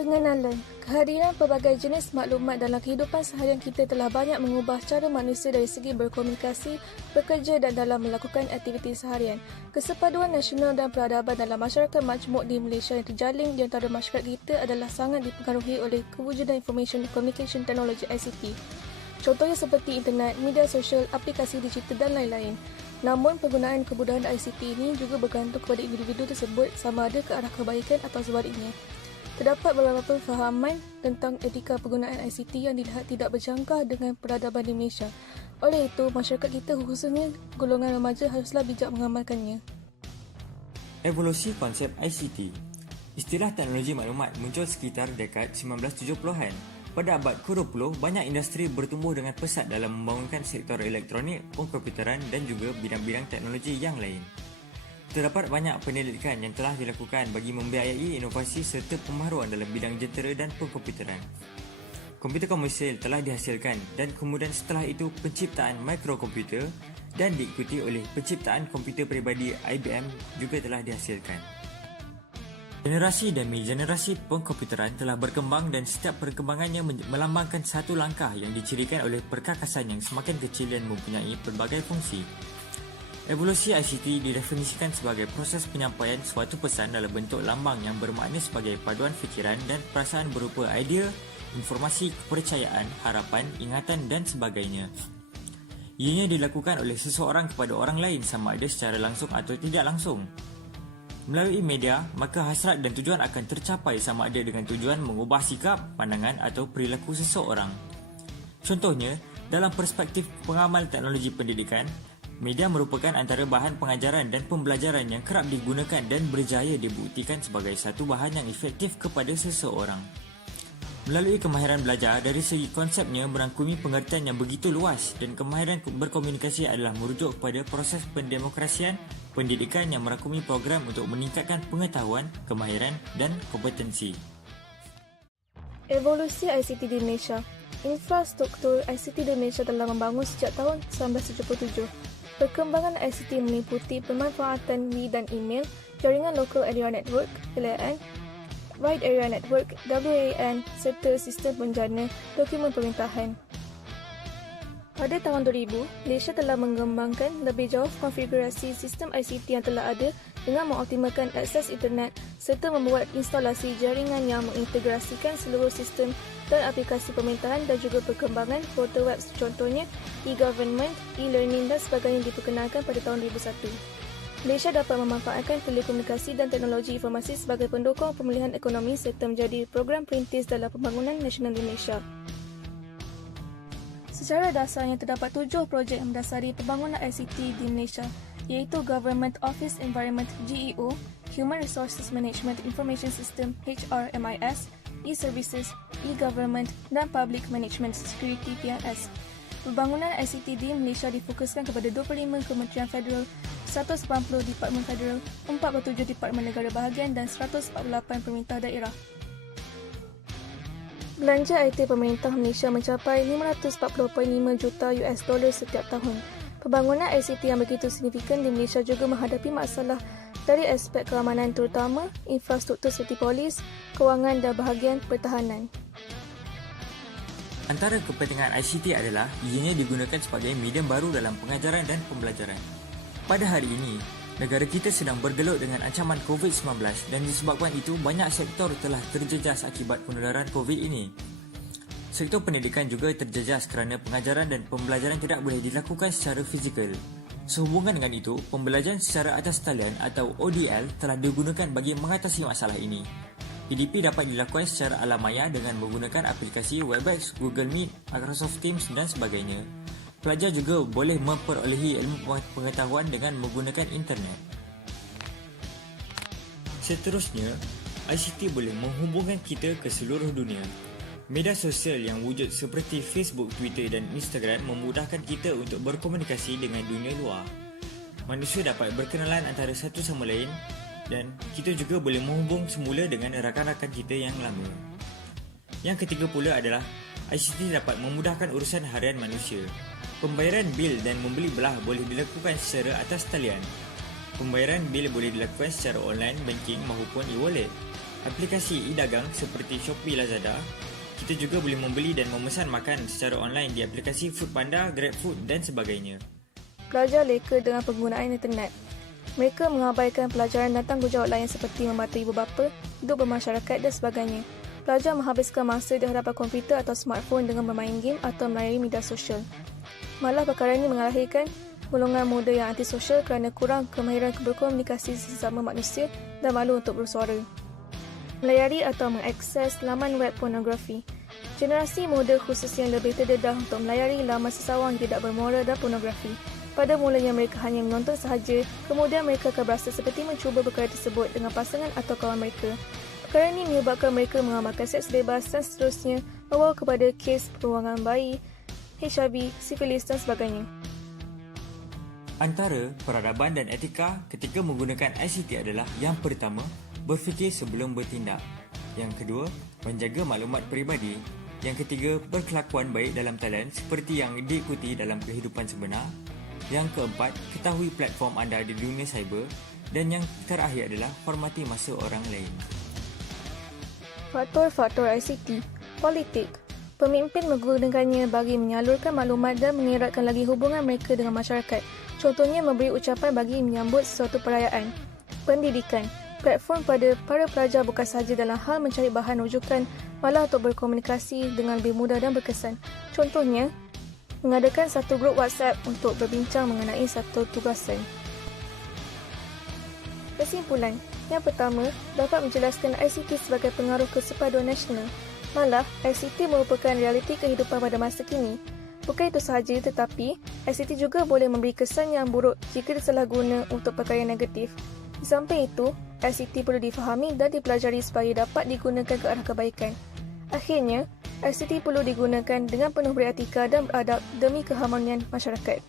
Pengenalan. Kehadiran pelbagai jenis maklumat dalam kehidupan seharian kita telah banyak mengubah cara manusia dari segi berkomunikasi, bekerja dan dalam melakukan aktiviti seharian. Kesepaduan nasional dan peradaban dalam masyarakat majmuk di Malaysia yang terjalin di antara masyarakat kita adalah sangat dipengaruhi oleh kewujudan Information Communication Technology ICT. Contohnya seperti internet, media sosial, aplikasi digital dan lain-lain. Namun, penggunaan kemudahan ICT ini juga bergantung kepada individu tersebut sama ada ke arah kebaikan atau sebaliknya. Terdapat beberapa fahaman tentang etika penggunaan ICT yang dilihat tidak berjangka dengan peradaban di Malaysia. Oleh itu, masyarakat kita khususnya golongan remaja haruslah bijak mengamalkannya. Evolusi konsep ICT. Istilah teknologi maklumat muncul sekitar dekad 1970-an. Pada abad ke-20, banyak industri bertumbuh dengan pesat dalam membangunkan sektor elektronik, komputeran dan juga bidang-bidang teknologi yang lain. Terdapat banyak penyelidikan yang telah dilakukan bagi membiayai inovasi serta pembaharuan dalam bidang jentera dan komputeran. Komputer komersial telah dihasilkan dan kemudian setelah itu penciptaan mikrokomputer dan diikuti oleh penciptaan komputer peribadi IBM juga telah dihasilkan. Generasi demi generasi pengkomputeran telah berkembang dan setiap perkembangannya melambangkan satu langkah yang dicirikan oleh perkakasan yang semakin kecil dan mempunyai pelbagai fungsi. Evolusi ICT didefinisikan sebagai proses penyampaian suatu pesan dalam bentuk lambang yang bermakna sebagai paduan fikiran dan perasaan berupa idea, informasi, kepercayaan, harapan, ingatan dan sebagainya. Ianya dilakukan oleh seseorang kepada orang lain sama ada secara langsung atau tidak langsung. Melalui media, maka hasrat dan tujuan akan tercapai sama ada dengan tujuan mengubah sikap, pandangan atau perilaku seseorang. Contohnya, dalam perspektif pengamal teknologi pendidikan, media merupakan antara bahan pengajaran dan pembelajaran yang kerap digunakan dan berjaya dibuktikan sebagai satu bahan yang efektif kepada seseorang. Melalui kemahiran belajar, dari segi konsepnya merangkumi pengertian yang begitu luas dan kemahiran berkomunikasi adalah merujuk kepada proses pendemokrasian pendidikan yang merangkumi program untuk meningkatkan pengetahuan, kemahiran dan kompetensi. Evolusi ICT di Malaysia. Infrastruktur ICT di Malaysia telah membangun sejak tahun 1977. Perkembangan ICT meliputi pemanfaatan WE dan email, jaringan Local Area Network (LAN), Wide Area Network (WAN) serta sistem penjana dokumen pemerintahan. Pada tahun 2000, Malaysia telah mengembangkan lebih jauh konfigurasi sistem ICT yang telah ada dengan mengoptimalkan akses internet serta membuat instalasi jaringan yang mengintegrasikan seluruh sistem dan aplikasi pemerintahan dan juga perkembangan portal web contohnya e-government, e-learning dan sebagainya diperkenalkan pada tahun 2001. Malaysia dapat memanfaatkan telekomunikasi dan teknologi informasi sebagai pendukung pemulihan ekonomi serta menjadi program perintis dalam pembangunan nasional di Malaysia. Secara dasarnya terdapat 7 projek yang mendasari pembangunan ICT di Malaysia iaitu Government Office Environment GEO, Human Resources Management Information System HRMIS, e-Services, e-Government dan Public Management Security PMS. Pembangunan ICT di Malaysia difokuskan kepada 25 Kementerian Federal, 180 Departemen Federal, 47 Departemen Negara Bahagian dan 148 pemerintah daerah. Belanja IT pemerintah Malaysia mencapai 540.5 juta US dolar setiap tahun. Pembangunan ICT yang begitu signifikan di Malaysia juga menghadapi masalah dari aspek keamanan terutama infrastruktur seperti polis, kewangan dan bahagian pertahanan. Antara kepentingan ICT adalah ianya digunakan sebagai medium baru dalam pengajaran dan pembelajaran. Pada hari ini, negara kita sedang bergelut dengan ancaman COVID-19 dan disebabkan itu banyak sektor telah terjejas akibat penularan COVID ini. Sektor pendidikan juga terjejas kerana pengajaran dan pembelajaran tidak boleh dilakukan secara fizikal. Sehubungan dengan itu, pembelajaran secara atas talian atau ODL telah digunakan bagi mengatasi masalah ini. PDP dapat dilakukan secara alamaya dengan menggunakan aplikasi Webex, Google Meet, Microsoft Teams dan sebagainya. Pelajar juga boleh memperolehi ilmu pengetahuan dengan menggunakan internet. Seterusnya, ICT boleh menghubungkan kita ke seluruh dunia. Media sosial yang wujud seperti Facebook, Twitter dan Instagram memudahkan kita untuk berkomunikasi dengan dunia luar. Manusia dapat berkenalan antara satu sama lain dan kita juga boleh menghubung semula dengan rakan-rakan kita yang lama. Yang ketiga pula adalah ICT dapat memudahkan urusan harian manusia. Pembayaran bil dan membeli belah boleh dilakukan secara atas talian. Pembayaran bil boleh dilakukan secara online banking maupun e-wallet. aplikasi e-dagang seperti Shopee, Lazada. Kita juga boleh membeli dan memesan makan secara online di aplikasi Foodpanda, GrabFood dan sebagainya. Pelajar leka dengan penggunaan internet. Mereka mengabaikan pelajaran dan tanggungjawab lain seperti membantu ibu bapa, hidup bermasyarakat dan sebagainya. Pelajar menghabiskan masa di hadapan komputer atau smartphone dengan bermain game atau melayari media sosial. Malah perkara ini mengalahkan golongan muda yang antisosial kerana kurang kemahiran berkomunikasi sesama manusia dan malu untuk bersuara. Melayari atau mengakses laman web pornografi. Generasi muda khususnya lebih terdedah untuk melayari laman sesawang yang tidak bermoral dan pornografi. Pada mulanya mereka hanya menonton sahaja, kemudian mereka akan berasa seperti mencuba perkara tersebut dengan pasangan atau kawan mereka. Perkara ini menyebabkan mereka mengamalkan seks bebas dan seterusnya membawa kepada kes peruangan bayi, HIV, sifilis dan sebagainya. Antara peradaban dan etika ketika menggunakan ICT adalah yang pertama, berfikir sebelum bertindak. Yang kedua, menjaga maklumat peribadi. Yang ketiga, berkelakuan baik dalam talian seperti yang diikuti dalam kehidupan sebenar. Yang keempat, ketahui platform anda di dunia cyber. Dan yang terakhir adalah hormati masa orang lain. Faktor-faktor ICT. Politik. Pemimpin menggunakannya bagi menyalurkan maklumat dan mengeratkan lagi hubungan mereka dengan masyarakat. Contohnya memberi ucapan bagi menyambut sesuatu perayaan. Pendidikan. Platform pada para pelajar bukan sahaja dalam hal mencari bahan rujukan, malah untuk berkomunikasi dengan lebih mudah dan berkesan. Contohnya, mengadakan satu grup WhatsApp untuk berbincang mengenai satu tugasan. Kesimpulan. Yang pertama, dapat menjelaskan ICT sebagai pengaruh kesepaduan nasional. Malah, ICT merupakan realiti kehidupan pada masa kini. Bukan itu sahaja, tetapi ICT juga boleh memberi kesan yang buruk jika disalahguna untuk perkara yang negatif. Di samping itu, ICT perlu difahami dan dipelajari supaya dapat digunakan ke arah kebaikan. Akhirnya, ICT perlu digunakan dengan penuh beretika dan beradab demi keharmonian masyarakat.